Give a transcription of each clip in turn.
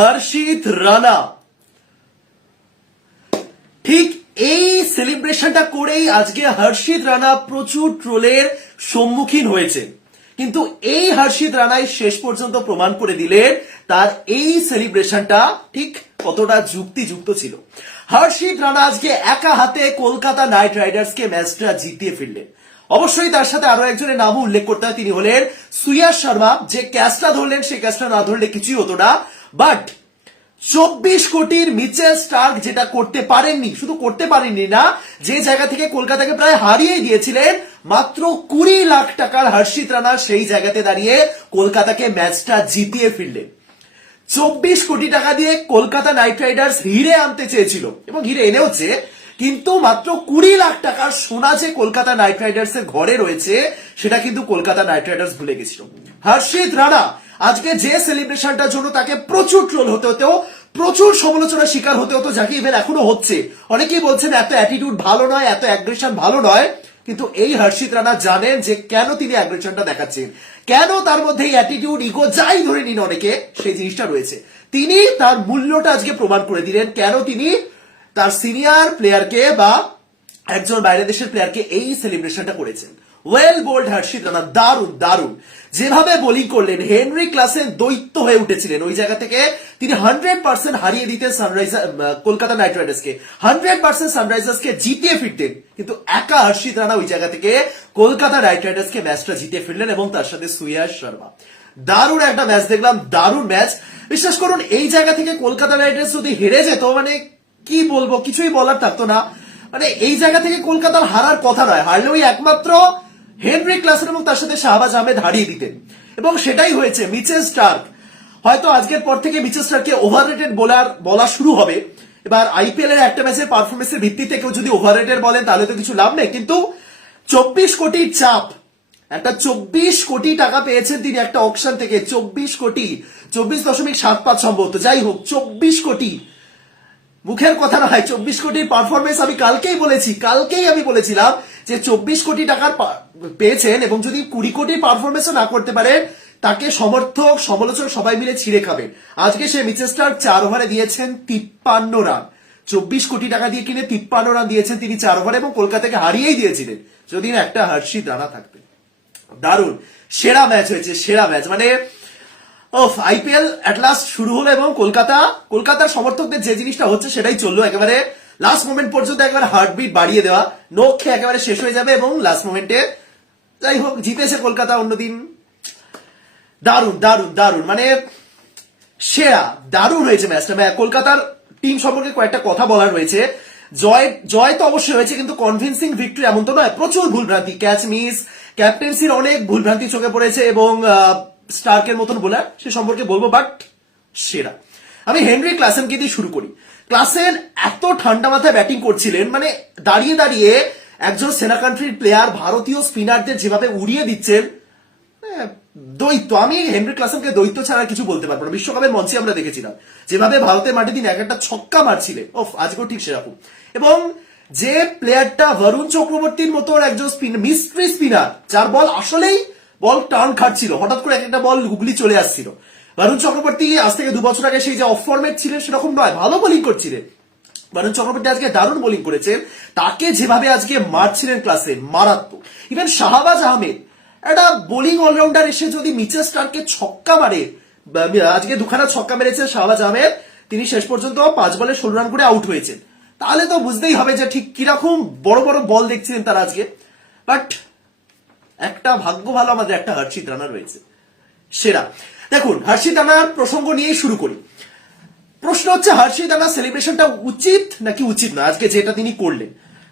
হর্ষিত রানা। ঠিক এই সেলিব্রেশনটা করেই আজকে হর্ষিত রানা প্রচুর ট্রোলের সম্মুখীন হয়েছে। কিন্তু এই হর্ষিত রানাই শেষ পর্যন্ত প্রমাণ করে দিলেন তার এই সেলিব্রেশনটা ঠিক কতটা যুক্তিযুক্ত ছিল। হর্ষিত রানা আজকে একা হাতে কলকাতা নাইট রাইডার্সকে ম্যাচটা জিতিয়ে ফিরলেন। অবশ্যই তার সাথে আরও একজনের নামও উল্লেখ করতে হয়। তিনি হলেন সুয়াস শর্মা। যে ক্যাচটা ধরলেন সেই ক্যাচটা না ধরলে কিছুই হতো না। বাট চব্বিশ কোটির মিচেল স্টার্ক যেটা করতে পারেননি, শুধু করতে পারেননি না, যে জায়গা থেকে কলকাতাকে প্রায় হারিয়ে দিয়েছিলেন, মাত্র কুড়ি লাখ টাকার হর্ষিত রানা সেই জায়গাতে দাঁড়িয়ে কলকাতাকে ম্যাচটা জিতিয়ে ফিরলেন। চব্বিশ কোটি টাকা দিয়ে কলকাতা নাইট রাইডার্স হিরে আনতে চেয়েছিল, এবং হিরে এনেওছে, কিন্তু মাত্র কুড়ি লাখ টাকার সোনা যে কলকাতা নাইট রাইডার্স এর ঘরে রয়েছে, সেটা কিন্তু কলকাতা নাইট রাইডার্স ভুলে গেছিল। হর্ষিত রানা আজকে যে সেলিব্রেশনটার জন্য তাকে প্রচুর ট্রোল হতে হতেও, প্রচুর সমালোচনার শিকার হতে হতো যাকে ইভেন এখনও হচ্ছে। অনেকেই বলছেন, এত অ্যাটিটিউড ভালো নয়, এত অ্যাগ্রেশন ভালো নয়। কিন্তু এই হর্ষিত রানা জানেন যে কেন তিনি অ্যাগ্রেশনটা দেখাচ্ছেন। কেন তার মধ্যে এই অ্যাটিটিউড ইগো যাই ধরে নিন অনেকে, সেই জিনিসটা রয়েছে। তিনি তার মূল্যটা আজকে প্রমাণ করে দিলেন। কেন তিনি তার সিনিয়র প্লেয়ারকে বা একজন বাইরের দেশের প্লেয়ারকে এই সেলিব্রেশনটা করেছেন। ওয়েল বোল্ড হর্ষিত রানা, দারুণ দারুণ। যেভাবে বোলিং করলেন হেনরি ক্লাসের দৈত্য হয়ে উঠেছিলেন। ওই জায়গা থেকে তিনি হান্ড্রেড পার্সেন্ট হারিয়ে দিতেন সানরাইজার কলকাতা নাইট রাইডার্সকে হান্ড্রেড পার্সেন্ট সানরাইজার্সকে জিতিয়ে ফিরতেন। কিন্তু একা হর্ষিত রানা ওই জায়গা থেকে কলকাতা নাইট রাইডার্সকে ম্যাচটা জিতিয়ে ফিরলেন এবং তার সাথে সুয়াস শর্মা। দারুণ একটা ম্যাচ দেখলাম, দারুণ ম্যাচ বিশ্বাস করুন, এই জায়গা থেকে কলকাতা রাইডার্স যদি হেরে যেত মানে কি বলব, কিছুই বলার থাকতো না। মানে এই জায়গা থেকে কলকাতার হারার কথা নয়। হারলে ওই একমাত্র হেনরি ক্লাসের এবং তার সাথে শাহবাজ আহমেদ হারিয়ে দিতেন। এবং সেটাই হয়েছে মিচেল স্টার্ক। হয়তো আজকের পর থেকে মিচেল স্টার্ককে ওভার রেটেড বোলার বলা শুরু হবে। এবার আইপিএল এর একটা ম্যাচের পারফরমেন্সের ভিত্তিতে কেউ যদি ওভার রেটেড বলেন, তাহলে তো কিছু লাভ নেই। কিন্তু চব্বিশ কোটির চাপ। একটা চব্বিশ কোটি টাকা পেয়েছেন তিনি একটা অকশন থেকে। চব্বিশ কোটি, চব্বিশ দশমিক সাত পাঁচ সম্ভবত। যাই হোক, চব্বিশ কোটি মুখের কথা নয় চব্বিশ কোটির পারফরমেন্স আমি কালকেই বলেছি, কালকেই আমি বলেছিলাম যে চব্বিশ কোটি টাকার পেয়েছেন এবং যদি কুড়ি কোটির পারফরমেন্সও না করতে পারেন তাকে সমর্থক, সমালোচক সবাই মিলে ছিঁড়ে খাবে। আজকে সে মিচেস্টার চার ওভারে দিয়েছেন তিপ্পান্ন রান। চব্বিশ কোটি টাকা দিয়ে কিনে তিপ্পান্ন রান দিয়েছেন তিনি চার ওভারে এবং কলকাতাকে হারিয়েই দিয়েছিলেন। যদি না একটা হর্ষিত রানা থাকতেন দারুণ। সেরা ম্যাচ হয়েছে, সেরা ম্যাচ মানে ওফ আইপিএল অ্যাট লাস্ট শুরু হলো এবং কলকাতা, কলকাতার সমর্থকদের যে জিনিসটা হচ্ছে সেটাই চলল। একেবারে লাস্ট মোমেন্ট পর্যন্ত একেবারে হার্টবিট বাড়িয়ে দেওয়া। নোখ খেয়ে একেবারে শেষ হয়ে যাবে এবং লাস্ট মোমেন্টে যাই হোক, জিতেছে কলকাতা অন্যদিন দারুণ দারুণ দারুণ। মানে সেরা, দারুণ হয়েছে ম্যাচটা ম্যা- কলকাতার টিম সম্পর্কে কয়েকটা কথা বলার রয়েছে। জয় জয় তো অবশ্যই হয়েছে, কিন্তু কনভিন্সিং ভিক্টরি এমন তো নয়। প্রচুর ভুলভ্রান্তি। ক্যাচ মিস ক্যাপ্টেন্সির অনেক ভুলভ্রান্তি চোখে পড়েছে এবং স্টার্কের মতন বোলার সে সম্পর্কে বলব বাট সেরা। আমি হেনরি ক্লাসেনকে দিয়ে শুরু করি। ক্লাসেন এত ঠান্ডা মাথায় ব্যাটিং করছিলেন মানে দাঁড়িয়ে দাঁড়িয়ে একজন সেনা কান্ট্রির প্লেয়ার ভারতীয় স্পিনারদের যেভাবে উড়িয়ে দিচ্ছেন হ্যাঁ, দ্বৈত আমি হেনরি ক্লাসনকে দ্বৈত ছাড়া কিছু বলতে পারব না। বিশ্বকাপের মঞ্চে আমরা দেখেছিলাম যেভাবে ভারতের মাঠে দিন এক একটা ছক্কা মারছিলেন। ওফ আজকেও ঠিক সেরকম। এবং যে প্লেয়ারটা বরুণ চক্রবর্তীর মতো একজন মিস্ট্রি স্পিনার যার বল আসলেই বল টার্ন খাটছিল। হঠাৎ করে একটা বল হুগলি চলে আসছিল। বরুণ চক্রবর্তী, আজ থেকে দু বছর আগে সেই যে অফ ফর্মেট ছিলেন, সেরকম নয়, ভালো বোলিং করছিলেন। বরুণ চক্রবর্তী আজকে দারুণ বোলিং করেছেন। তাকে যেভাবে আজকে মারছিলেন ক্লাসে মারাত্মক। ইভেন শাহবাজ আহমেদ, একটা বোলিং অলরাউন্ডার এসে যদি মিচেল স্টারকে ছক্কা মারে আজকে দুখানা ছক্কা মেরেছে শাহবাজ আহমেদ, তিনি শেষ পর্যন্ত পাঁচ বলে ষোলো রান করে আউট হয়েছেন। তাহলে তো বুঝতেই হবে যে ঠিক কীরকম বড় বড় বল দেখছিলেন তারা আজকে। বাট একটা ভাগ্য ভালো আমাদের একটা হর্ষিত রানা রয়েছে। সেরা। দেখুন, হর্ষিত রানার প্রসঙ্গ নিয়েই শুরু করি। প্রশ্ন হচ্ছে, হর্ষিত রানার সেলিব্রেশনটা উচিত নাকি উচিত না আজকে যেটা তিনি করলেন।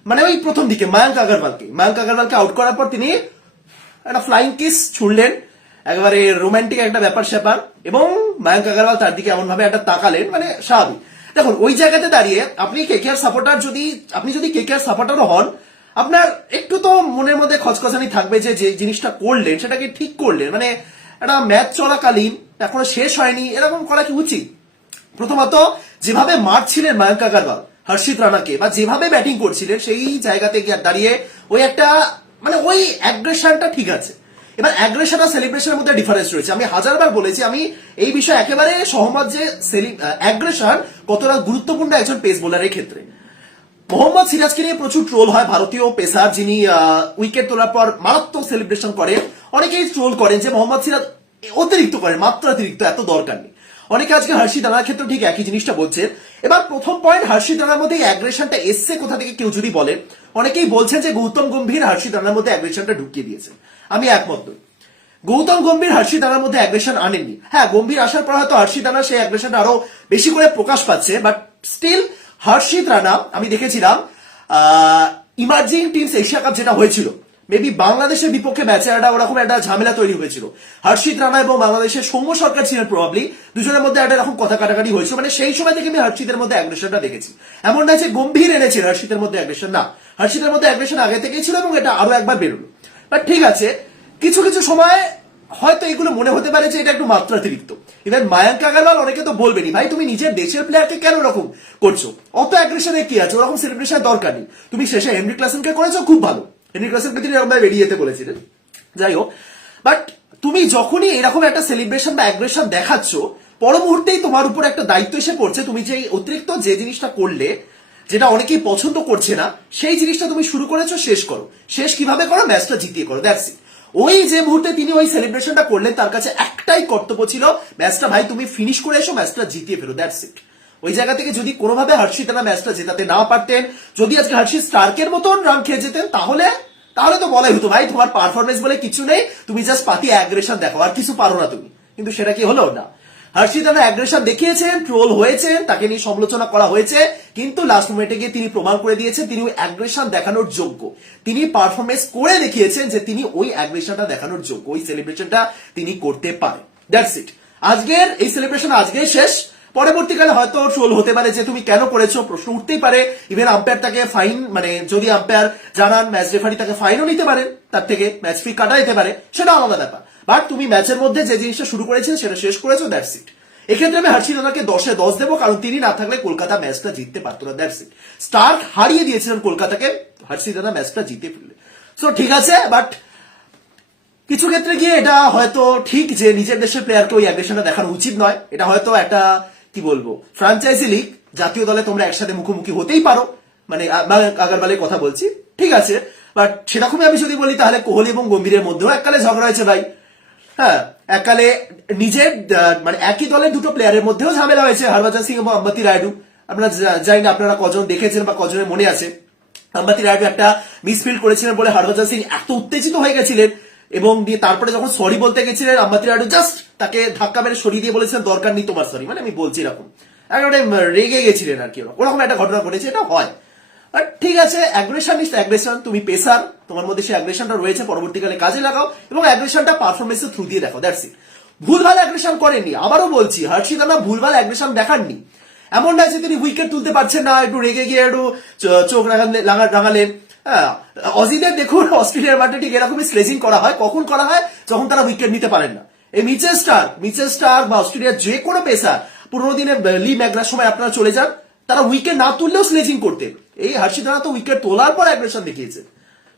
মানে ওই প্রথম দিকে, মায়াঙ্ক আগরওয়ালকে। মায়াঙ্ক আগরওয়ালকে আউট করার পর তিনি একটা ফ্লাইং কিস ছুড়লেন। একেবারে রোমান্টিক একটা ব্যাপার স্যাপার। এবং মায়াঙ্ক আগরওয়াল তার দিকে এমন ভাবে একটা তাকালেন মানে স্বাভাবিক। দেখুন, ওই জায়গাতে দাঁড়িয়ে আপনি কেকেআর সাপোর্টার যদি আপনি যদি কেকেআর সাপোর্টারও হন আপনার একটু তো মনের মধ্যে খচখচানি থাকবে যে যে জিনিসটা করলেন সেটাকে ঠিক করলেন? মানে একটা ম্যাচ চলাকালীন, এখনও শেষ হয়নি, এরকম করা কি উচিত? প্রথমত, যেভাবে মারছিলেন মায়াঙ্ক আগারওয়াল, হর্ষিত রানাকে, বা যেভাবে ব্যাটিং করছিলেন, সেই জায়গাতে গিয়ে দাঁড়িয়ে ওই একটা মানে ওই অ্যাগ্রেশনটা ঠিক আছে। এবার অ্যাগ্রেশন আর সেলিব্রেশনের মধ্যে ডিফারেন্স রয়েছে। আমি হাজারবার বলেছি, আমি এই বিষয়ে একেবারে সহমত যে অ্যাগ্রেশন কতটা গুরুত্বপূর্ণ একজন পেস বোলারের ক্ষেত্রে। মোহাম্মদ সিরাজকে নিয়ে প্রচুর ট্রোল হয় ভারতীয় পেসার যিনি উইকেট তোলার পর মারাত্মক সেলিব্রেশন করেন। অনেকেই ট্রোল করেন যে মোহাম্মদ সিরাজ অতিরিক্ত করেন, মাত্রাতিরিক্ত, এত দরকার নেই। অনেকে আজকে হর্ষিত রানার ক্ষেত্রে ঠিক একই জিনিসটা বলছেন এবার প্রথম পয়েন্ট হর্ষিত রানার মধ্যে অ্যাগ্রেশনটা এসছে কোথা থেকে কেউ যদি বলে, অনেকেই বলছেন যে গৌতম গম্ভীর হর্ষিত রানার মধ্যে অ্যাগ্রেশনটা ঢুকিয়ে দিয়েছে। আমি একমত নই। গৌতম গম্ভীর হর্ষিত রানার মধ্যে অ্যাগ্রেশন আনেননি। হ্যাঁ গম্ভীর আসার পর হয়তো হর্ষিত রানা সেই অ্যাগ্রেশনটা আরও বেশি করে প্রকাশ পাচ্ছে বাট স্টিল হর্ষিত রানা, আমি দেখেছিলাম ইমার্জিং টিমস এশিয়া কাপ যেটা হয়েছিল মেবি বাংলাদেশের বিপক্ষে ম্যাচে একটা ওরকম একটা ঝামেলা তৈরি হয়েছিল। হর্ষিত রানা এবং বাংলাদেশের সৌম্য সরকার ছিলেন প্রবাবলি দুজনের মধ্যে একটা এরকম কথা কাটাকাটি হয়েছিল মানে সেই সময় থেকে আমি হর্ষিতের মধ্যে অ্যাগ্রেশনটা দেখেছি। এমন না যে গম্ভীর এনেছিল হর্ষিতের মধ্যে অ্যাগ্রেশন না। হর্ষিতের মধ্যে অ্যাগ্রেশন আগে থেকেই ছিল এবং এটা আরও একবার বেরোলো। বাট ঠিক আছে, কিছু কিছু সময় হয়তো এগুলো মনে হতে পারে যে এটা একটু মাত্রাতিরিক্ত। ইভেন মায়াঙ্ক আগারওয়াল অনেকে তো বলবেনি ভাই, তুমি নিজের দেশের প্লেয়ারকে কেন ওরকম করছ? অত অ্যাগ্রেশনে কি আছে? ওরকম সেলিব্রেশন দরকার নেই। তুমি শেষে হেনরি ক্লাসেনকে করেছ? খুব ভালো। হেনরি ক্লাসেনকে তিনি এরকম বেরিয়ে যেতে বলেছিলেন। যাই হোক বাট তুমি যখনই এরকম একটা সেলিব্রেশন বা অ্যাগ্রেশন দেখাচ্ছ পর মুহূর্তেই তোমার উপর একটা দায়িত্ব এসে পড়ছে। তুমি যে অতিরিক্ত যে জিনিসটা করলে, যেটা অনেকেই পছন্দ করছে না, সেই জিনিসটা তুমি শুরু করেছ, শেষ করো। শেষ কীভাবে করো? ম্যাচটা জিতিয়ে করো দ্যাটস ইট ওই যে মুহূর্তে তিনি ওই সেলিব্রেশনটা করলেন, তার কাছে একটাই কর্তব্য ছিল, ম্যাচটা ভাই তুমি ফিনিশ করে এসো, ম্যাচটা জিতিয়ে ফেলো দ্যাটস ইট ওই জায়গা থেকে যদি কোনোভাবে হার্শি তারা ম্যাচটা জেতাতে না পারতেন, যদি আজকে হর্ষিত স্টার্কের মতন রান খেয়ে যেতেন তাহলে তাহলে তো বলাই হতো, ভাই তোমার পারফরমেন্স বলে কিছু নেই, তুমি জাস্ট পাতি অ্যাগ্রেশন দেখো আর কিছু পারো না তুমি। কিন্তু সেটা কি হলো? না। হর্ষিত রানা অ্যাগ্রেশন দেখিয়েছেন, ট্রোল হয়েছেন, তাকে নিয়ে সমালোচনা করা হয়েছে, কিন্তু লাস্ট মোমেন্টে গিয়ে তিনি প্রমাণ করে দিয়েছেন তিনি ওই অ্যাগ্রেশন দেখানোর যোগ্য। তিনি পারফরমেন্স করে দেখিয়েছেন যে তিনি ওই অ্যাগ্রেশনটা দেখানোর যোগ্য, ওই সেলিব্রেশনটা তিনি করতে পারেন। দ্যাটস ইট আজকের এই সেলিব্রেশন আজকে শেষ। পরবর্তীকালে হয়তো ট্রোল হতে পারে যে তুমি কেন করেছ, প্রশ্ন উঠতেই পারে। ইভেন আম্পায়ার তাকে ফাইন মানে যদি আম্পায়ার জানান ম্যাচ রেফারি তাকে ফাইনও নিতে পারে, তার থেকে ম্যাচ ফি কাটা যেতে পারে সেটা আলাদা ব্যাপার। বাট তুমি ম্যাচের মধ্যে যে জিনিসটা শুরু করেছিলে সেটা শেষ করেছ দ্যাটস ইট এক্ষেত্রে আমি হর্ষিত রানাকে দশে দশ দেবো, কারণ তিনি না থাকলে কলকাতা ম্যাচটা জিততে পারতো না দ্যাটস ইট স্টার্ক হারিয়ে দিয়েছিলেন কলকাতাকে হর্ষিত রানা ম্যাচটা জিতে ফেললে। সো ঠিক আছে বাট কিছু ক্ষেত্রে গিয়ে এটা হয়তো ঠিক যে নিজের দেশের প্লেয়ারকে ওই অ্যাগ্রেশনটা দেখানো উচিত নয়। এটা হয়তো একটা, কি বলব ফ্রাঞ্চাইজি লিগ জাতীয় দলে তোমরা একসাথে মুখোমুখি হতেই পারো। মানে আগারবালের কথা বলছি। ঠিক আছে বাট সেরকমই আমি যদি বলি, তাহলে কোহলি এবং গম্ভীরের মধ্যেও এককালে ঝগড়া হয়েছে ভাই। হ্যাঁ এককালে নিজের মানে একই দলের দুটো প্লেয়ারের মধ্যেও ঝামেলা হয়েছে, হরভজন সিং এবং আম্বাতি রায়ডু। আপনারা জানি না আপনারা কজন দেখেছেন বা কজনের মনে আছে। আম্বাতি রায়ডু একটা মিসফিল্ড করেছিলেন বলে হরভজন সিং এত উত্তেজিত হয়ে গেছিলেন এবং দিয়ে তারপরে যখন সরি বলতে গেছিলেন আম্বাতি রায়ডু জাস্ট তাকে ধাক্কা মেরে সরিয়ে দিয়ে বলেছিলেন, দরকার নেই তোমার সরি মানে আমি বলছি এরকম। একেবারে রেগে গেছিলেন আর কি। ওরকম একটা ঘটনা ঘটেছে, এটা হয়। ঠিক আছে অ্যাগ্রেশন অ্যাগ্রেশন তুমি পেসার তোমার মধ্যে সেই অ্যাগ্রেশনটা রয়েছে, পরবর্তীকালে কাজে লাগাও, এবং অ্যাগ্রেশনটা পারফরমেন্সের থ্রু দিয়ে দেখো দ্যাটস ইট ভুলভাল অ্যাগ্রেশন করেননি, আবারও বলছি, হর্ষিত রানা ভুলভাল অ্যাগ্রেশন দেখাননি। এমন নয় যে তিনি উইকেট তুলতে পারছেন না, একটু রেগে গিয়ে একটু চোখ রাঙালে- রাঙালেন। হ্যাঁ অজিদের দেখুন, অস্ট্রেলিয়ার মাঠে ঠিক এরকমই স্লেজিং করা হয়, কখন করা হয়? যখন তারা উইকেট নিতে পারেন না। এই মিচেল স্টার বা অস্ট্রেলিয়ার যে কোনো পেসার পুরোনো দিনে লি ম্যাগরার সময় আপনারা চলে যান তারা উইকেট না তুললেও স্লেজিং করতেন এই হর্ষিত রানা তো উইকেট তোলার পর অ্যাগ্রেশন দেখিয়েছেন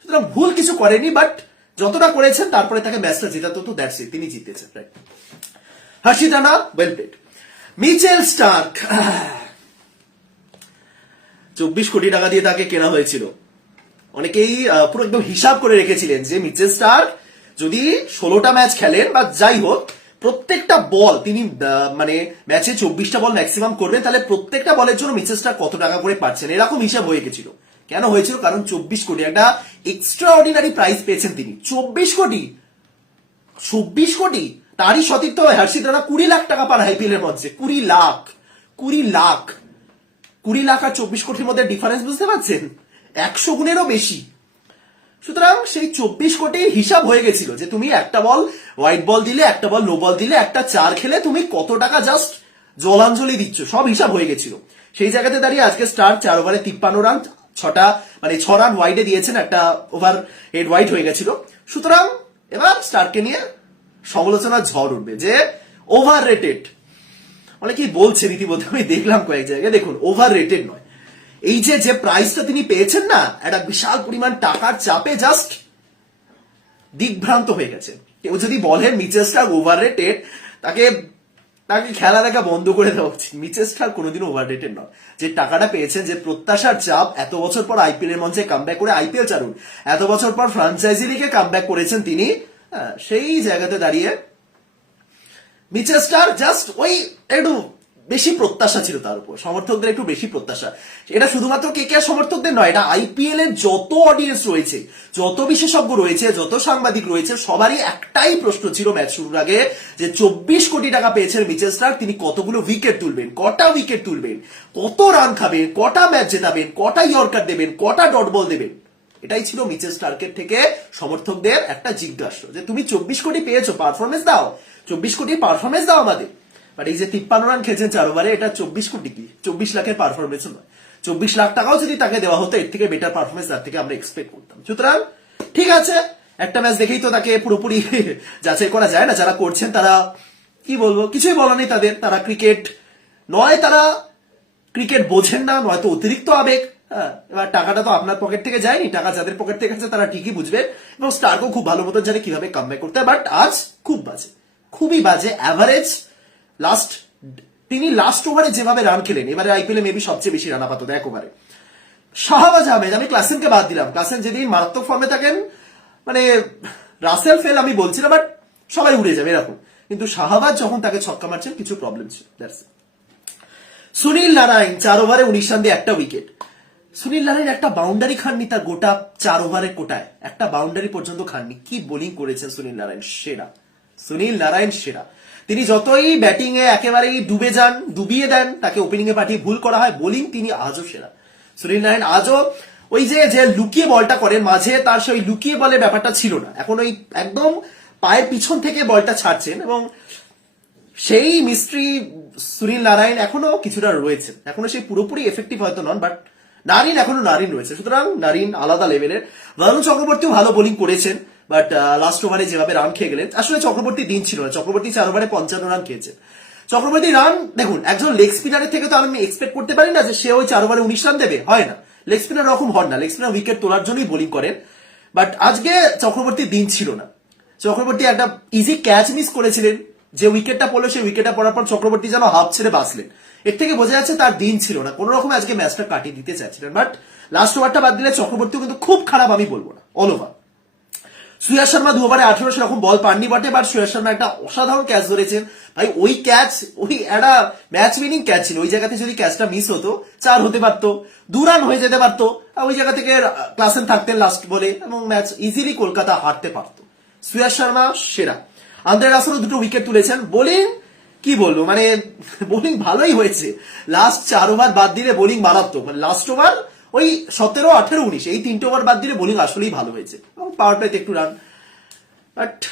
সুতরাং ভুল কিছু করেনি বাট যতটা করেছেন, তারপরে তাকে ম্যাচটা জেতাতো তো দ্যাটস তিনি জিতেছেন right Harshit Rana well played Mitchell Starc, চব্বিশ কোটি টাকা দিয়ে তাকে কেনা হয়েছিল। অনেকেই পুরো একদম হিসাব করে রেখেছিলেন যে মিচেল স্টার্ক যদি ষোলোটা ম্যাচ খেলেন বা যাই হোক প্রত্যেকটা বল তিনি মানে ম্যাচে চব্বিশটা বল ম্যাক্সিমাম করবেন, তাহলে প্রত্যেকটা বলের জন্য স্টার্ক কত টাকা করে পাচ্ছেন? এরকম হিসাব হয়ে গেছিল। কেন হয়েছিল? কারণ চব্বিশ কোটি, একটা এক্সট্রা অর্ডিনারি প্রাইস পেয়েছেন তিনি। চব্বিশ কোটি? চব্বিশ কোটি? তারই সতীর্থ হর্ষিত রানা। কুড়ি লাখ টাকা পান আইপিএল এর মধ্যে। কুড়ি লাখ। কুড়ি লাখ। কুড়ি লাখ আর চব্বিশ কোটির মধ্যে ডিফারেন্স বুঝতে পারছেন? একশো গুণেরও বেশি। সুতরাং সেই চব্বিশ কোটি হিসাব হয়ে গেছিল যে তুমি একটা বল হোয়াইট বল দিলে একটা বল নো বল দিলে একটা চার খেলে তুমি কত টাকা জাস্ট জলাঞ্জলি দিচ্ছ, সব হিসাব হয়ে গেছিল। সেই জায়গাতে দাঁড়িয়ে আজকে স্টার চার ওভারে তিপ্পান্ন রান ছটা মানে ছ রান ওয়াইডে দিয়েছেন, একটা ওভার হেড ওয়াইড হয়ে গেছিল। সুতরাং এবার স্টারকে নিয়ে সমালোচনার ঝড় উঠবে যে ওভার রেটেড অনেকেই বলছে রীতিমতো, আমি দেখলাম কয়েক জায়গায়। দেখুন ওভার রেটেড নয়। এই যে যে প্রাইসটা তিনি পেয়েছেন না, একটা বিশাল পরিমাণ টাকার চাপে জাস্ট দিগ্ভ্রান্ত হয়ে গেছে। কেউ যদি বলেন মিচেল স্টার্ক ওভার রেটেড তাকে তাকে খেলা দেখা বন্ধ করে দেওয়া উচিত। মিচেল স্টার্ক কোনোদিনও ওভার রেটেড নয়। যে টাকাটা পেয়েছেন, যে প্রত্যাশার চাপ, এত বছর পর আইপিএল এর মঞ্চে কামব্যাক করে আইপিএল চালুন, এত বছর পর ফ্রাঞ্চাইজি লিগে কামব্যাক করেছেন তিনি সেই জায়গাতে দাঁড়িয়ে মিচেস্টার জাস্ট ওই একটু বেশি প্রত্যাশা ছিল তার উপর। সমর্থকদের একটু বেশি প্রত্যাশা। এটা শুধুমাত্র কে কে সমর্থকদের নয়, এটা আইপিএল এর যত অডিয়েন্স রয়েছে, যত বিশেষজ্ঞ রয়েছে, যত সাংবাদিক রয়েছে, সবারই একটাই প্রশ্ন ছিল ম্যাচ শুরুর আগে যে চব্বিশ কোটি টাকা পেয়েছেন মিচেল স্টার তিনি কতগুলো উইকেট তুলবেন, কটা উইকেট তুলবেন, কত রান খাবেন, কটা ম্যাচ জেতাবেন, কটা ইয়র্কার দেবেন, কটা ডট বল দেবেন? এটাই ছিল মিচেল স্টার্কের থেকে সমর্থকদের একটা জিজ্ঞাসা যে, তুমি চব্বিশ কোটি পেয়েছ পারফরমেন্স দাও, চব্বিশ কোটি পারফরমেন্স দাও আমাদের। বাট এই যে তিপ্পান্ন রান খেলছেন চার ওভারে এটা চব্বিশ কোটি কি? চব্বিশ লাখের পারফরমেন্স নয়। চব্বিশ লাখ টাকাও যদি তাকে দেওয়া হতো এর থেকে বেটার পারফরমেন্স তার থেকে আমরা এক্সপেক্ট করতাম। সুতরাং ঠিক আছে একটা ম্যাচ দেখেই তো তাকে পুরোপুরি যাচাই করা যায় না। যারা করছেন তারা কি বলব কিছুই বলা নেই তাদের। তারা ক্রিকেট নয় তারা ক্রিকেট বোঝেন না নয়তো অতিরিক্ত আবেগ। হ্যাঁ, এবার টাকাটা তো আপনার পকেট থেকে যায়নি টাকা যাদের পকেট থেকে আছে তারা ঠিকই বুঝবে এবং স্টারকও খুব ভালো মতন জানে কীভাবে কামব্যাক করতে হয়। বাট আজ খুব বাজে। খুবই বাজে অ্যাভারেজ লাস্ট তিনি লাস্ট ওভারে যেভাবে রান খেলেন, এবারে আইপিএলে মেবি সবচেয়ে বেশি রান আপাতত এক ওভারে। শাহবাজ আহমেদ, আমি ক্লাসেনকে বাদ দিলাম। ক্লাসেন যেদিন মারাত্মক ফর্মে থাকেন মানে রাসেল ফেল আমি বলছিলাম বাট সবাই উড়ে যাবে, এরকম। কিন্তু শাহবাজ যখন তাকে ছক্কা মারছেন, কিছু প্রবলেম ছিল সুনীল নারায়ণ, চার ওভারে উনিশ রান দিয়ে একটা উইকেট সুনীল নারায়ণ একটা বাউন্ডারি খাননি তার গোটা চার ওভারের কোটায়। একটা বাউন্ডারি পর্যন্ত খাননি। কি বোলিং করেছেন সুনীল নারায়ণ, সেরা। সুনীল নারায়ণ সেরা। তিনি যতই ব্যাটিং এ একেবারেই ডুবে যান, ডুবিয়ে দেন, তাকে ওপেনিং এ পাঠিয়ে ভুল করা হয় বোলিং তিনি আজও সেরা। সুনীল নারায়ণ আজও ওই যে যে লুকিয়ে বলটা করেন মাঝে তার সেই লুকিয়ে বলে ব্যাপারটা ছিল না। এখন ওই একদম পায়ের পিছন থেকে বলটা ছাড়ছেন এবং সেই মিস্ট্রি সুনীল নারায়ণ এখনও কিছুটা রয়েছে। এখনও সেই পুরোপুরি এফেক্টিভ হয়তো নন বাট নারিন এখনও নারিন রয়েছে। সুতরাং নারিন আলাদা লেভেলের বরুণ চক্রবর্তীও ভালো বোলিং করেছেন। বাট লাস্ট ওভারে যেভাবে রান খেয়ে গেলেন, আসলে চক্রবর্তী দিন ছিল না। চক্রবর্তী চার ওভারে পঞ্চান্ন রান খেয়েছেন চক্রবর্তী রান দেখুন, একজন লেগ স্পিনারের থেকে তো আমি এক্সপেক্ট করতে পারি না যে সে ওই চার ওভারে উনিশ রান দেবে। হয় না। লেগ স্পিনার রকম হন না। লেগ স্পিনার উইকেট তোলার জন্যই বোলিং করেন। বাট আজকে চক্রবর্তীর দিন ছিল না। চক্রবর্তী একটা ইজি ক্যাচ মিস করেছিলেন। যে উইকেটটা পড়ল, সেই উইকেটটা পড়ার পর চক্রবর্তী যেন হাফ ছেড়ে বাঁচলেন। এর থেকে বোঝা যাচ্ছে তার দিন ছিল না। কোনো রকম আজকে ম্যাচটা কাটিয়ে দিতে চাচ্ছিলেন। বাট লাস্ট ওভারটা বাদ দিলে চক্রবর্তীও কিন্তু খুব খারাপ, আমি বলব না। অল ওভার সুয়াস শর্মা দু ওভারে আঠেরো সেরকম বল পাননি বটে বাট সুয়াস শর্মা একটা অসাধারণ ক্যাচ ধরেছেন। ভাই, ওই ক্যাচ ওই একটা ম্যাচ উইনিং ক্যাচ ছিল। ওই জায়গাতে যদি ক্যাচটা মিস হতো, চার হতে পারতো, দু রান হয়ে যেতে পারতো, আর ওই জায়গা থেকে ক্লাসেন থাকতেন লাস্ট বলে এবং ম্যাচ ইজিলি কলকাতা হারতে পারতো। সুয়াস শর্মা সেরা। আন্দ্রে রাসেলও দুটো উইকেট তুলেছেন। বোলিং কি বলব মানে বোলিং ভালোই হয়েছে। লাস্ট চার ওভার বাদ দিলে বোলিং মারাত্মক। মানে লাস্ট ওভার ওই সতেরো, আঠেরো, উনিশ, এই তিনটে ওভার বাদ দিলে বোলিং আসলেই ভালো হয়েছে। পাওয়ার প্লেতে একটু রান বাট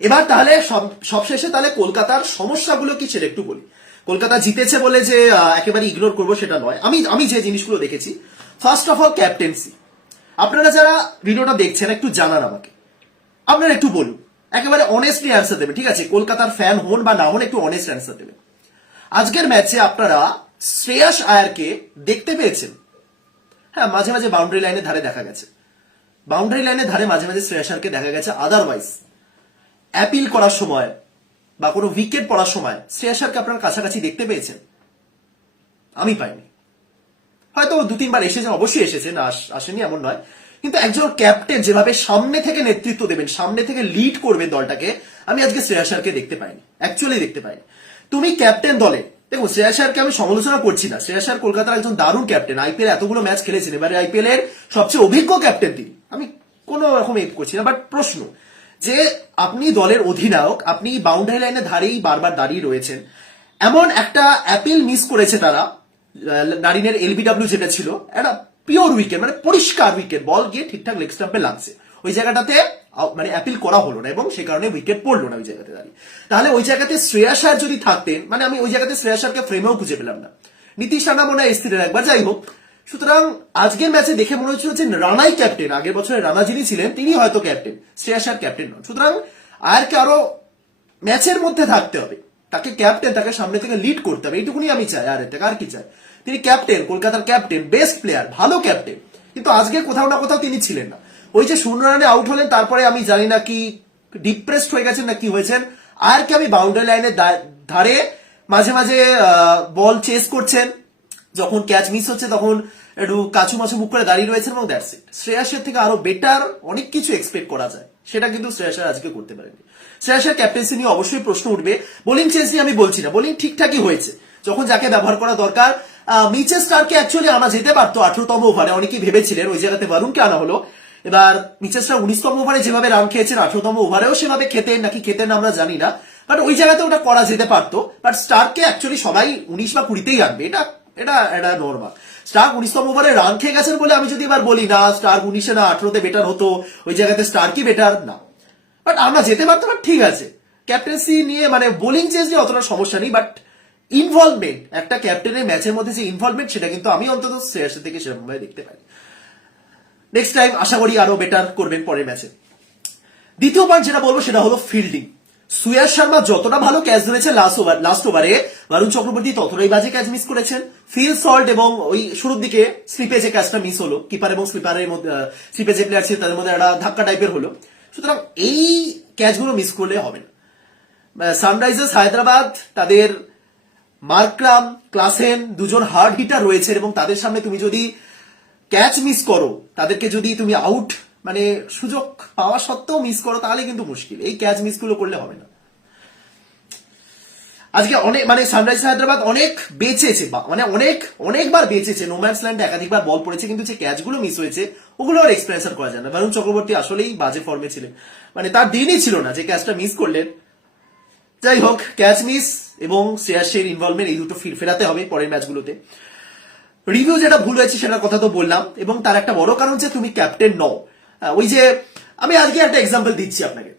এবার তাহলে সব- সবশেষে তাহলে কলকাতার সমস্যাগুলো কি সেটা একটু বলি। কলকাতা জিতেছে বলে যে একেবারে ইগনোর করব সেটা নয়। আমি আমি যে জিনিসগুলো দেখেছি ফার্স্ট অফ অল ক্যাপ্টেন্সি আপনারা যারা ভিডিওটা দেখছেন, একটু জানান আমাকে। আপনারা একটু বলুন। একেবারে অনেস্টলি অ্যান্সার দেবে, ঠিক আছে? কলকাতার ফ্যান হন বা না হন, একটু অনেস্ট অ্যান্সার দেবেন আজকের ম্যাচে আপনারা শ্রেয়াস আয়ারকে দেখতে পেয়েছেন। হ্যাঁ মাঝে মাঝে বাউন্ডারি লাইনের ধারে দেখা গেছে। বাউন্ডারি লাইনের ধারে মাঝে মাঝে শ্রেয়াস আয়ারকে দেখা গেছে আদারওয়াইজ অ্যাপিল করার সময় বা কোনো উইকেট পড়ার সময় শ্রেয়াস আয়ারকে আপনার কাছাকাছি দেখতে পেয়েছেন। আমি পাইনি। হয়তো দু তিনবার এসেছেন অবশ্যই এসেছেন আস- আসেনি, এমন নয়। কিন্তু একজন ক্যাপ্টেন যেভাবে সামনে থেকে নেতৃত্ব দেবেন, সামনে থেকে লিড করবে দলটাকে, আমি আজকে শ্রেয়াসারকে দেখতে পাইনি। অ্যাকচুয়ালি দেখতে পাইনি। তুমি ক্যাপ্টেন দলে দেখো শ্রেয়াসারকে আমি সমালোচনা করছি না। শ্রেয়া শ্রেয়াসার কলকাতার একজন দারুণ ক্যাপ্টেন আইপিএল এতগুলো ম্যাচ খেলেছেন। এবারে আইপিএল এর সবচেয়ে অভিজ্ঞ ক্যাপ্টেন তিনি। আমি কোনো রকম এ করছি না বাট প্রশ্ন, যে আপনি দলের অধিনায়ক, আপনি বাউন্ডারি লাইনের ধারেই বারবার দাঁড়িয়ে রয়েছেন। এমন একটা অ্যাপিল মিস করেছে তারা নারিনের এলবিডব্লিউ যেটা ছিল, একটা পিওর উইকেট মানে পরিষ্কার উইকেট বল গিয়ে ঠিকঠাক লেগ স্টাম্পে লাগছে। ওই জায়গাটাতে মানে অ্যাপিল করা হলো না এবং সে কারণে উইকেট পড়ল না ওই জায়গাতে দাঁড়িয়ে। তাহলে ওই জায়গাতে শ্রেয়া শ্রেয়াসার যদি থাকতেন মানে আমি ওই জায়গাতে শ্রেয়া শ্রেয়াসারকে ফ্রেমেও খুঁজে পেলাম না। নীতিশ রানা মনে হয় স্থিরের একবার, যাই হোক। সুতরাং আজকের ম্যাচে দেখে মনে হচ্ছিল যে রানাই ক্যাপ্টেন আগের বছরে রানা যিনি ছিলেন, তিনি হয়তো ক্যাপ্টেন শ্রেয়া শ্রেয়াসার ক্যাপ্টেন নন। সুতরাং আয়ারকে আরও ম্যাচের মধ্যে থাকতে হবে। তাকে ক্যাপ্টেন তাকে সামনে থেকে লিড করতে হবে। এইটুকুনি আমি চাই আর থেকে আর কি চাই? তিনি ক্যাপ্টেন কলকাতার ক্যাপ্টেন বেস্ট প্লেয়ার ভালো ক্যাপ্টেন কিন্তু আজকে কোথাও না কোথাও তিনি ছিলেন না। ওই যে শূন্য রানে আউট হলেন, তারপরে আমি জানি না কি ডিপ্রেসড হয়ে গেছেন না কি হয়েছেন, আর কি আমি বাউন্ডারি লাইনের ধারে মাঝে মাঝে বল চেস করছেন, যখন ক্যাচ মিস হচ্ছে তখন একটু কাছু মাছু মুখ করে দাঁড়িয়ে রয়েছেন এবং দ্যাটস ইট শ্রেয়াসের থেকে আরও বেটার অনেক কিছু এক্সপেক্ট করা যায়, সেটা কিন্তু শ্রেয়াসের আজকে করতে পারেনি। শ্রেয়াসের ক্যাপ্টেন্সি নিয়ে অবশ্যই প্রশ্ন উঠবে। বোলিং চেঞ্জ নিয়ে আমি বলছি না বোলিং ঠিকঠাকই হয়েছে, যখন যাকে ব্যবহার করা দরকার মিচেল স্টারকে অ্যাকচুয়ালি আনা যেতে পারতো আঠারোতম ওভারে অনেকেই ভেবেছিলেন ওই জায়গাতে বারুনকে আনা হলো এবার মিচেল স্টার উনিশতম ওভারে যেভাবে রান খেয়েছেন, আঠারোতম ওভারেও সেভাবে খেতেন নাকি খেতেন আমরা জানি না। বাট ওই জায়গাতে ওটা করা যেতে পারতো। বাট স্টারকে অ্যাকচুয়ালি সবাই উনিশ বা কুড়িতেই আনবে। এটা এটা এটা নর্মাল স্টার উনিশতম ওভারে রান খেয়ে গেছেন বলে আমি যদি এবার বলি, না স্টার উনিশে না, আঠারোতে বেটার হতো। ওই জায়গাতে স্টার কি বেটার না। বাট আমরা যেতে পারতাম ঠিক আছে। ক্যাপ্টেন্সি নিয়ে মানে বোলিং চেঞ্জ নিয়ে অতটা সমস্যা নেই বাট ইনভলভমেন্ট একটা ক্যাপ্টেনের ম্যাচের মধ্যে যে ইনভলভমেন্ট সেটা কিন্তু আমি অন্তত শ্রেয়াসের থেকে সেরকমভাবে দেখতে পাই। নেক্সট টাইম আশা করি আরও বেটার করবেন পরের ম্যাচে দ্বিতীয় পয়েন্ট যেটা বলব সেটা হলো ফিল্ডিং সুয়াস শর্মা যতটা ভালো ক্যাচ ধরেছে লাস্ট ওভার লাস্ট ওভারে বরুণ চক্রবর্তী ততটাই বাজে ক্যাচ মিস করেছেন। ফিল সল্ট এবং ওই শুরুর দিকে স্লিপে যে ক্যাচটা মিস হলো। কিপার এবং স্লিপারের মধ্যে স্লিপে যে প্লেয়ার ছিল, তাদের মধ্যে একটা ধাক্কা টাইপের হলো। সুতরাং এই ক্যাচগুলো মিস করলে হবে না। সানরাইজার্স হায়দ্রাবাদ, তাদের মার্করাম, ক্লাসেন, দুজন হার্ড হিটার রয়েছে এবং তাদের সামনে তুমি যদি ক্যাচ মিস করো। তাদেরকে যদি তুমি আউট মানে সুযোগ পাওয়া সত্ত্বেও মিস করো, তাহলে কিন্তু মুশকিল। এই ক্যাচ মিসগুলো করলে হবে না। আজকে অনেক মানে সানরাইজ হায়দ্রাবাদ অনেক বেঁচেছে মানে অনেক, অনেকবার বেঁচেছে। নোম্যান্স ল্যান্ডে একাধিকবার বল পড়েছে, কিন্তু যে ক্যাচগুলো মিস হয়েছে, ওগুলো আর এক্সপ্রেস করা যায় না। বরুণ চক্রবর্তী আসলেই বাজে ফর্মে ছিলেন। মানে তার দিনই ছিল না যে ক্যাচটা মিস করলেন। যাই হোক ক্যাচ মিস এবং শ্রেয়াসের ইনভলভমেন্ট এই দুটো ফির ফেরাতে হবে পরের ম্যাচগুলোতে রিভিউ যেটা ভুল হয়েছে সেটার কথা তো বললাম, এবং তার একটা বড় কারণ যে তুমি ক্যাপ্টেন নও। ওই যে আমি আজকে একটা এক্সাম্পল দিচ্ছি আপনাকে।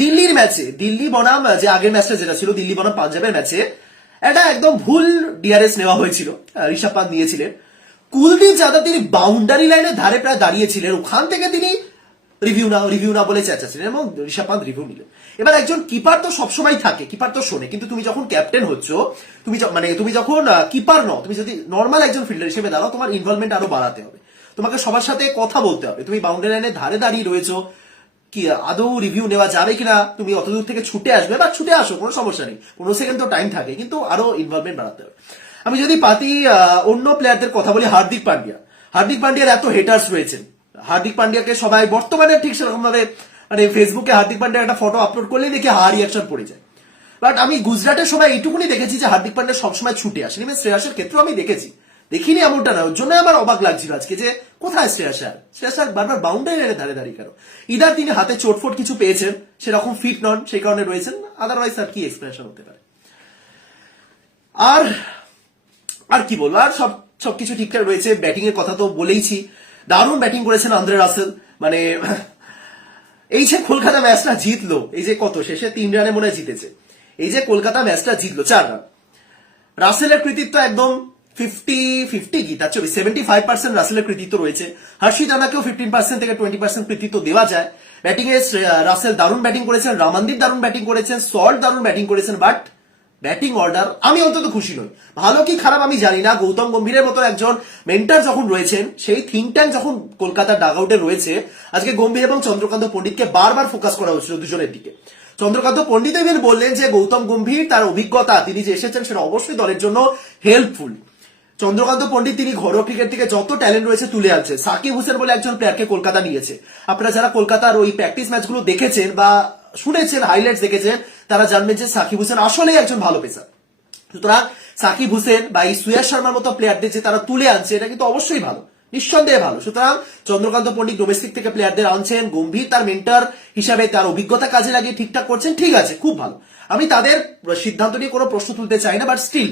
দিল্লির ম্যাচে দিল্লি বনাম যে আগের ম্যাচটা যেটা ছিল, দিল্লি বনাম পাঞ্জাবের ম্যাচে এটা একদম ভুল ডিআরএস নেওয়া হয়েছিল ঋষভ পান্ত নিয়েছিলেন। কুলদীপ যাদব তিনি বাউন্ডারি লাইনের ধারে প্রায় দাঁড়িয়েছিলেন, ওখান থেকে তিনি রিভিউ না রিভিউ না বলে চেঁচাচ্ছিলেন এবং ঋষভ পান্ত রিভিউ নিলেন। এবার একজন কিপার তো সবসময় থাকে কিপার তো শোনে, কিন্তু তুমি যখন ক্যাপ্টেন হচ্ছ, তুমি মানে তুমি যখন কিপার নও, তুমি যদি নর্মাল একজন ফিল্ডার হিসেবে দাঁড়াও, তোমার ইনভলভমেন্ট আরও বাড়াতে হবে। তোমাকে সবার সাথে কথা বলতে হবে। তুমি বাউন্ডারি লাইনের ধারে দাঁড়িয়ে রয়েছো, কি আদৌ রিভিউ নেওয়া যাবে কিনা, তুমি অত দূর থেকে ছুটে আসবে বা ছুটে আসো, কোনো সমস্যা নেই। পনেরো সেকেন্ড তো টাইম থাকে, কিন্তু আরও ইনভলভমেন্ট বাড়াতে হবে। আমি যদি পাতি অন্য প্লেয়ারদের কথা বলি, হার্দিক পান্ডিয়া। হার্দিক পান্ডিয়ার এত হেটার্স রয়েছেন। হার্দিক পান্ডিয়াকে সবাই বর্তমানে ঠিক সেরকম ভাবে মানে ফেসবুকে হার্দিক পান্ডিয়ার একটা ফটো আপলোড করলেই দেখি হা রিয়াকশন পড়ে যায়। বাট আমি গুজরাটের সময় এইটুকুনি দেখেছি যে হার্দিক পান্ডিয়া সবসময় ছুটে আসেন এবং শ্রেয়াসের ক্ষেত্রেও আমি দেখেছি। দেখিনি এমনটা না ওর জন্য আমার অবাক লাগছিল আজকে যে কোথায় শ্রেয়াস আর? শ্রেয়াস আর বারবার বাউন্ডারি দাঁড়িয়ে দাঁড়িয়ে কেন? ইদার তিনি হাতে চোটফোট কিছু পেয়েছেন, সেরকম ফিট নন, সেই কারণে রয়েছেন আদারওয়াইজ আর কি এক্সপ্রেশন হতে পারে? আর আর কি বলব? আর সব, সবকিছু ঠিকঠাক রয়েছে ব্যাটিং এর কথা তো বলেইছি। দারুণ ব্যাটিং করেছেন আন্দ্রে রাসেল। মানে এই যে কলকাতা ম্যাচটা জিতলো, এই যে কত, শেষে তিন রানে মনে জিতেছে। এই যে কলকাতা ম্যাচটা জিতলো, চার রান। রাসেলের কৃতিত্ব একদম ফিফটি ফিফটি কি? তার চব্বিশ সেভেন্টি ফাইভ পার্সেন্ট রাসেলের কৃতিত্ব রয়েছে। হর্ষিত রানাকেও ফিফটিন পার্সেন্ট থেকে টোয়েন্টি পার্সেন্ট কৃতিত্ব দেওয়া যায়। ব্যাটিং এ রাসেল দারুণ ব্যাটিং করেছেন, রামানদীপ দারুণ ব্যাটিং করেছেন, সল্ট দারুণ ব্যাটিং করেছেন বাট ব্যাটিং অর্ডার, আমি অন্তত খুশি নই। ভালো কি খারাপ আমি জানি না। গৌতম গম্ভীরের মতো একজন মেন্টার যখন রয়েছেন, সেই থিঙ্ক ট্যাঙ্ক যখন কলকাতার ডাগ আউটে রয়েছে, আজকে গম্ভীর এবং চন্দ্রকান্ত পণ্ডিতকে বারবার ফোকাস করা হচ্ছিল দুজনের দিকে। চন্দ্রকান্ত পণ্ডিত even বললেন যে, গৌতম গম্ভীর তার অভিজ্ঞতা, তিনি যে এসেছেন সেটা অবশ্যই দলের জন্য হেল্পফুল চন্দ্রকান্ত পণ্ডিত তিনি ঘরোয়া ক্রিকেট থেকে যত ট্যালেন্ট রয়েছে তুলে আনছে সাকিব হোসেন বলে একজন প্লেয়ারকে কলকাতা নিয়েছে। আপনারা যারা কলকাতার ওই প্র্যাকটিস ম্যাচগুলো দেখেছেন বা শুনেছেন হাইলাইটস দেখেছেন, তারা জানবেন যে সাকিব হোসেন আসলেই একজন ভালো পেসার। সুতরাং সাকিব হোসেন বা এই সুয়াস শর্মার মতো প্লেয়ারদের যে তারা তুলে আনছে, এটা কিন্তু অবশ্যই ভালো, নিঃসন্দেহে ভালো। সুতরাং চন্দ্রকান্ত পণ্ডিত ডোমেস্টিক থেকে প্লেয়ারদের আনছেন, গম্ভীর তার মেন্টার হিসাবে তার অভিজ্ঞতা কাজে লাগিয়ে ঠিকঠাক করছেন, ঠিক আছে, খুব ভালো। আমি তাদের সিদ্ধান্ত নিয়ে কোনো প্রশ্ন তুলতে চাই না বাট স্টিল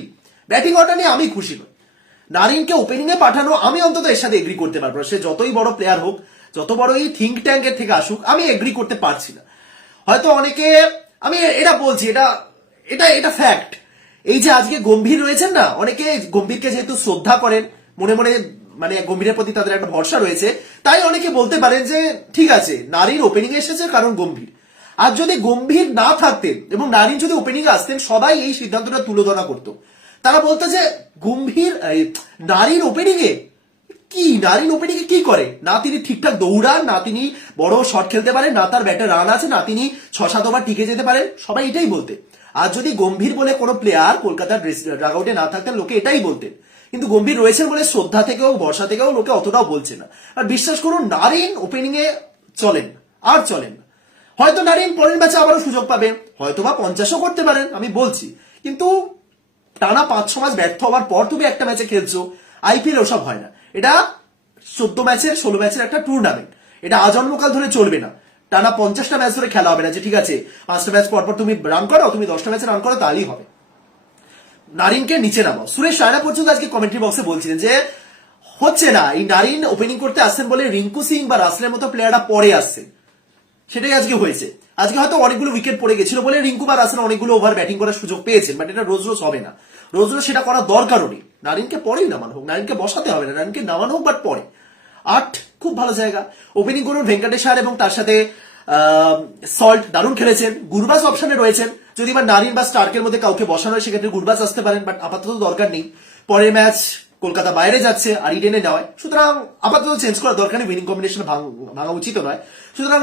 ব্যাটিং অর্ডার নিয়ে আমি খুশি নই। নারিনকে ওপেনিং এ পাঠানো আমি অন্তত এর সাথে এগ্রি করতে পারব। সে যতই বড় প্লেয়ার হোক, যত বড় এই থিঙ্ক ট্যাঙ্কের থেকে আসুক, আমি এগ্রি করতে পারছি না। হয়তো অনেকে, আমি এটা বলছি, এটা এটা এটা ফ্যাক্ট এই যে আজকে গম্ভীর রয়েছেন না, অনেকে গম্ভীরকে যেহেতু শ্রদ্ধা করেন, মনে মনে মানে গম্ভীরের প্রতি তাদের একটা ভরসা রয়েছে, তাই অনেকে বলতে পারেন যে, ঠিক আছে, নারীর ওপেনিং এসেছে কারণ গম্ভীর। আর যদি গম্ভীর না থাকতেন, এবং নারী যদি ওপেনিং আসতেন, সবাই এই সিদ্ধান্তটা তুলে ধরা করতো। তারা বলতো যে, গম্ভীর নারীর ওপেনিং এ কি? নারিন ওপেনিং কি করে? না তিনি ঠিকঠাক দৌড়ান, না তিনি বড় শট খেলতে পারেন, না তার ব্যাটে রান আছে, না তিনি ছ সাত ওভার টিকে যেতে পারেন। সবাই এটাই বলতে আর যদি গম্ভীর বলে কোনো প্লেয়ার কলকাতার ড্রাগআউটে না থাকতেন, লোকে এটাই বলতেন। কিন্তু গম্ভীর রয়েছেন বলে শ্রদ্ধা থেকেও বর্ষা থেকেও লোকে অতটাও বলছে না। আর বিশ্বাস করুন, নারিন ওপেনিং এ চলেন, আর চলেন হয়তো নারিন পরের ম্যাচে আবারও সুযোগ পাবে হয়তো বা পঞ্চাশও করতে পারেন, আমি বলছি। কিন্তু টানা পাঁচ ছ মাস ব্যর্থ হওয়ার পর তুমি একটা ম্যাচে খেলছো আইপিএল ওসব হয় না। এটা চোদ্দ ম্যাচের, ষোলো ম্যাচের একটা টুর্নামেন্ট এটা আজন্মকাল ধরে চলবে না। টানা পঞ্চাশটা ম্যাচ ধরে খেলা হবে না যে, ঠিক আছে, পাঁচটা ম্যাচ পর পর তুমি রান করো, তুমি দশটা ম্যাচে রান করো, তাহলেই হবে। নারিনকে নিচে নামাও। সুরেশ রায়না পর্যন্ত আজকে কমেন্ট্রি বক্সে বলছিলেন যে, হচ্ছে না, এই নারিন ওপেনিং করতে আসছেন বলে রিঙ্কু সিং বা রাসলের মতো প্লেয়াররা পরে আসছেন। সেটাই আজকে হয়েছে। আজকে হয়তো অনেকগুলো উইকেট পড়ে গেছিল বলে রিঙ্কু বা রাসেল অনেকগুলো ওভার ব্যাটিং করার সুযোগ পেয়েছেন বাট এটা রোজ রোজ হবে না। রোজ রোজ সেটা করার দরকারও নেই। নারিনকে পরেই নামানো হোক, নারিনকে বসাতে হবে না, নারিনকে নামানো হোক বাট পরে। আট, খুব ভালো জায়গা। ওপেনিং করুন ভেঙ্কটেশ্বর এবং তার সাথে সল্ট দারুণ খেলেছেন। গুরবাজ অপশনে রয়েছেন। যদি বা নারিন বা স্টার্কের মধ্যে কাউকে বসানো হয়, সেক্ষেত্রে গুরবাজ আসতে পারেন বাট আপাতত দরকার নেই। পরের ম্যাচ কলকাতা বাইরে যাচ্ছে আর ইডেনে নেওয়ায়। সুতরাং আপাতত চেঞ্জ করার দরকার নেই। উইনিং কম্বিনেশন ভাঙা উচিত নয়। সুতরাং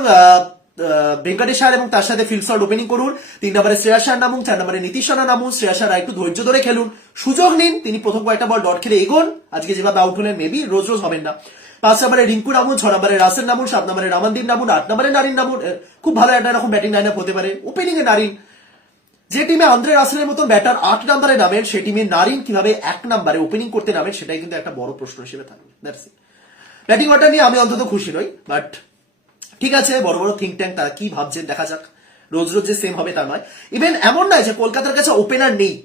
আহ, ভেঙ্কটেশ্বর এবং তার সাথে ফিল্ড ওপেনিং করুন। তিন নম্বরে শ্রেয়াসার নামুন চার নম্বরে নীতিশ রানা নামুন। শ্রেয়াসার একটু ধৈর্য ধরে খেলুন। সুযোগ নিন তিনি প্রথম কয়েকটা বল ডট খেলে এগোন। আজকে যেভাবে আউট হলেন মেবি রোজ রোজ হবেন না। পাঁচ নম্বরে রিঙ্কু নামুন ছ নম্বরে রাসেল নামুন সাত নম্বরে রামানদীপ নামুন আট নম্বরে নারিন নামুন। খুব ভালো একটা এরকম ব্যাটিং লাইন হতে পারে। ওপেনিং এ নারিন। যে টিমে আন্দ্রে রাসেলের মতন ব্যাটার আট নম্বরে নামেন সেই টিমে নারিন কীভাবে এক নম্বরে ওপেনিং করতে নামেন সেটাই কিন্তু একটা বড় প্রশ্ন হিসেবে থাকবে। ব্যাটিং অর্ডার নিয়ে আমি অন্তত খুশি নই বাট ঠিক আছে, বড় বড় থিঙ্ক ট্যাঙ্ক তারা কি ভাবছেন দেখা যাক। রোজ রোজ যে সেম হবে তা নয়। ইভেন এমন নয় যে কলকাতার কাছে ওপেনার নেই।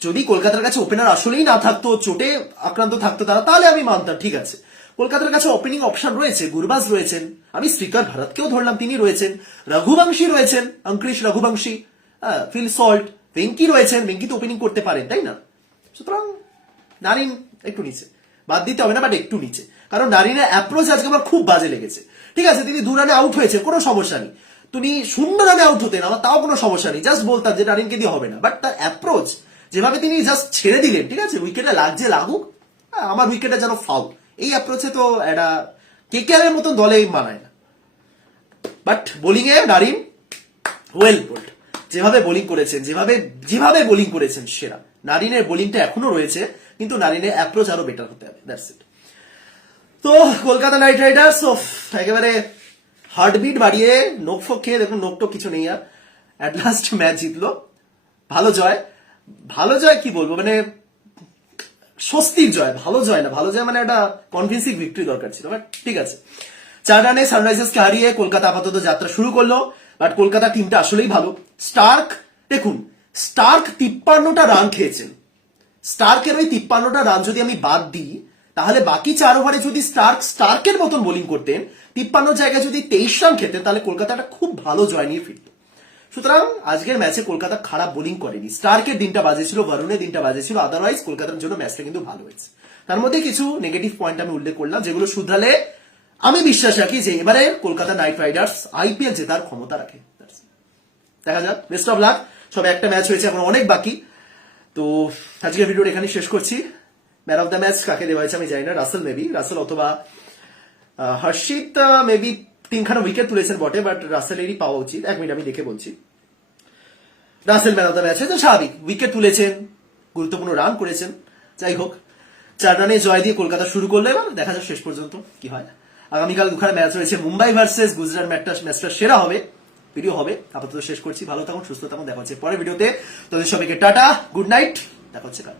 যদি কলকাতার কাছে ওপেনার আসলেই না থাকতো, চোটে আক্রান্ত থাকতো তারা, তাহলে আমি মানতাম, ঠিক আছে। কলকাতার কাছে ওপেনিং অপশন রয়েছে, গুরবাজ রয়েছেন। আমি শ্রীকর ভারতকেও ধরলাম, তিনি রয়েছেন। রঘুবংশী রয়েছেন অঙ্কৃশ রঘুবংশী। ফিল সল্ট ভেঙ্কি রয়েছেন ভেঙ্কি তো ওপেনিং করতে পারেন, তাই না? সুতরাং নারিন একটু নিচে। বাদ দিতে হবে না বাট একটু নিচে। কারণ নারিনের অ্যাপ্রোচ আজকে আমার খুব বাজে লেগেছে। ঠিক আছে, তিনি দু রানে আউট হয়েছে, কোনো সমস্যা নেই। তুমি শূন্য রানে আউট হতেন, আমার তাও কোনো সমস্যা নেই। জাস্ট বলতাম যে নারিনকে দিয়ে হবে না। বাট তার অ্যাপ্রোচ যেভাবে তিনি জাস্ট ছেড়ে দিলেন, ঠিক আছে উইকেটে লাগছে, লাগুক আমার উইকেটে যেন ফাউল এই অ্যাপ্রোচে তো একটা এর মতন দলে মানায় না। বাট বোলিং এ নারিন ওয়েল বোল্ড যেভাবে বোলিং করেছেন, যেভাবে যেভাবে বোলিং করেছেন সেরা। নারিনের বোলিংটা এখনও রয়েছে, কিন্তু নারিনের অ্যাপ্রোচ আরও বেটার হতে হবে দ্যাটস ইট তো কলকাতা নাইট রাইডার্স একেবারে হার্টবিট বাড়িয়ে নোক ফোক খেয়ে দেখুন নোক টোক কিছু নেই আর। অ্যাট লাস্ট ম্যাচ জিতলো। ভালো জয়। ভালো জয় কি বলব? মানে স্বস্তির জয়, ভালো জয় না। ভালো জয় মানে একটা কনভিন্সিং ভিক্টরি দরকার ছিল বাট ঠিক আছে। চার রানে সানরাইজার্সকে হারিয়ে কলকাতা আপাতত যাত্রা শুরু করল বাট কলকাতা টিমটা আসলেই ভালো। স্টার্ক দেখুন স্টার্ক তিপ্পান্নটা রান খেয়েছেন। স্টার্কের ওই তিপ্পান্নটা রান যদি আমি বাদ দিই তাহলে বাকি চার ওভারে যদি স্টার্ক স্টার্কের মতন বোলিং করতেন, তিপ্পান্ন জায়গায় যদি তেইশ রান খেতেন, তাহলে কলকাতাটা খুব ভালো জয় নিয়ে ফিরত। সুতরাং আজকের ম্যাচে কলকাতা খারাপ বোলিং করেনি। স্টার্কের দিনটা বাজেছিল, বরুণের দিনটা বাজেছিল আদারওয়াইজ কলকাতার জন্য ম্যাচটা কিন্তু ভালো হয়েছে। তার মধ্যে কিছু নেগেটিভ পয়েন্ট আমি উল্লেখ করলাম, যেগুলো শুধরালে আমি বিশ্বাস রাখি যে এবারে কলকাতা নাইট রাইডার্স আইপিএল জেতার ক্ষমতা রাখে। দেখা যাক। বেস্ট অফ লাক সবে একটা ম্যাচ হয়েছে, এখন অনেক বাকি। তো আজকের ভিডিওটা এখানে শেষ করছি। ম্যান অফ দ্য ম্যাচ কাকে দেওয়া হয়েছে আমি জানি না রাসেল মেবি রাসেল অথবা হর্ষিত মেবি তিনখানা উইকেট তুলেছেন বটে বাট রাসেলেরই পাওয়া উচিত। এক মিনিট আমি দেখে বলছি। Russell man of the match হয়েছে স্বাভাবিক উইকেট তুলেছেন, গুরুত্বপূর্ণ রান করেছেন। যাই হোক, চার রানে জয় দিয়ে কলকাতা শুরু করল এবার, দেখা যাক শেষ পর্যন্ত কি হয়। আগামীকাল দুখানা ম্যাচ রয়েছে, মুম্বাই ভার্সেস গুজরাট ম্যাচটা ম্যাচটা সেরা হবে ভিডিও হবে। আপাতত শেষ করছি, ভালো থাকুন, সুস্থ থাকুন, দেখা হচ্ছে পরের ভিডিওতে তোদের সবাইকে টাটা গুড নাইট দেখা হচ্ছে কাল।